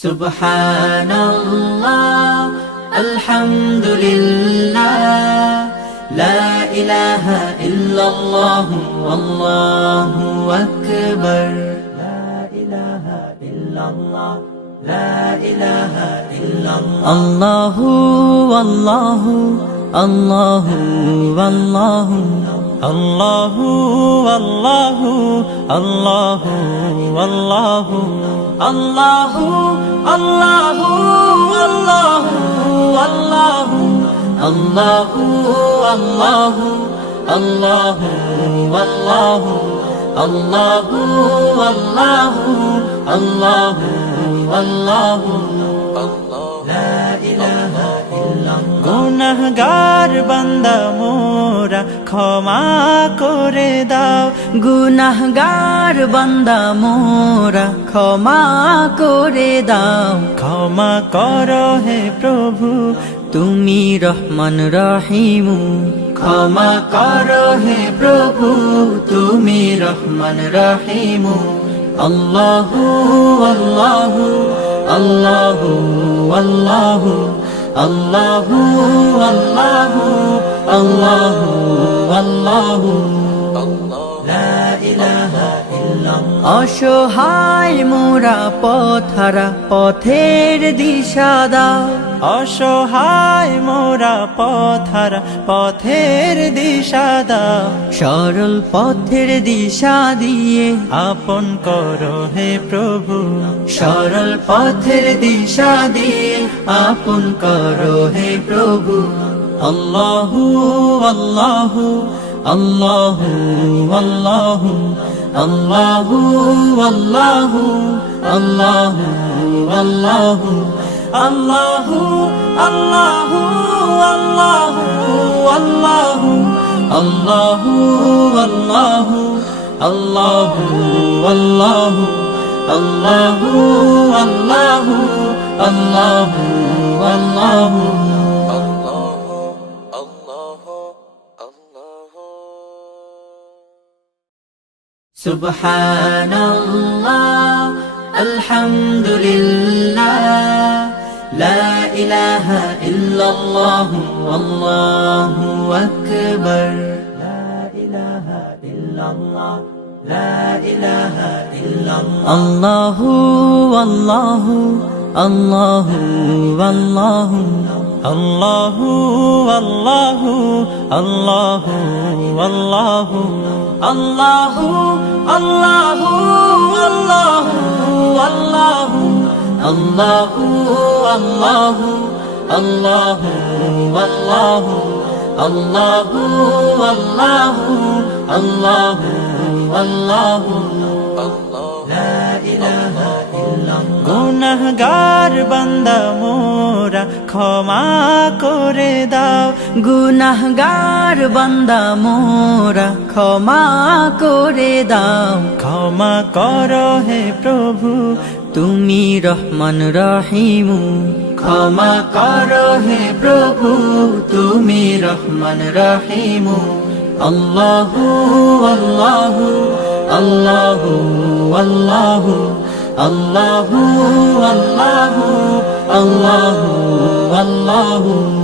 Subhanallah, alhamdulillah, la ilaha illallah, wallahu akbar. La ilaha illallah, la ilaha illallah. Allahu, Allahu, Allahu, Allahu. Allahu, Allahu, Allahu, Allahu. Allahu, Allahu, Allahu, Allahu. Allahu, Allahu, Allahu, Allahu. Allahu, Allahu, Allahu, Allahu. La ilaha illallah. গুনাহগার বান্দা মোরা ক্ষমা করে দাও, গুনাহগার বান্দা মোরা ক্ষমা করে দাও। ক্ষমা করো হে প্রভু, তুমি রহমান রহিম। ক্ষমা করো হে প্রভু, তুমি রহমান রহিম। আল্লাহু আল্লাহু আল্লাহু আল্লাহু আল্লাহু আল্লাহু আল্লাহু আল্লাহু। লা ইলাহা ইল্লাল্লাহ। অসহায় মোরা পথহারা, পথের দিশা দাও। অসহায় মোরা পথহারা, পথের দিশা দাও। সরল পথের দিশা দিয়ে আপন করো হে প্রভু। সরল পথের দিশা দিয়ে আপন করো হে প্রভু। আল্লাহু আল্লাহু আল্লাহু আল্লাহু আল্লাহু আল্লাহু আল্লাহু আল্লাহু। Allahu, Allahu, Allahu, Allahu, Allahu, Allahu, Allahu, Allahu, Allahu, Allahu, Allahu, Subhanallah, alhamdulillah, la ilaha illallah, wallahu akbar. La ilaha illallah, la ilaha illallah. Allahu, Allahu, Allahu, Allahu. Allahu, Allahu, Allahu, Allahu. Allahu, Allahu, Allahu, Allahu. Allahu, Allahu, Allahu, Allahu. Allahu, Allahu, Allahu, Allahu. La ilaha illallah. গুনাহগার বান্দা মোরা ক্ষমা করে দাও। গুনাহগার বান্দা মোরা ক্ষমা করে দাও। ক্ষমা করো হে প্রভু, তুমি রহমান রহিম। ক্ষমা করো হে প্রভু, তুমি রহমান রহিম। আল্লাহু আল্লাহু আল্লাহু আল্লাহু আল্লাহু আল্লাহু আল্লাহু আল্লাহু।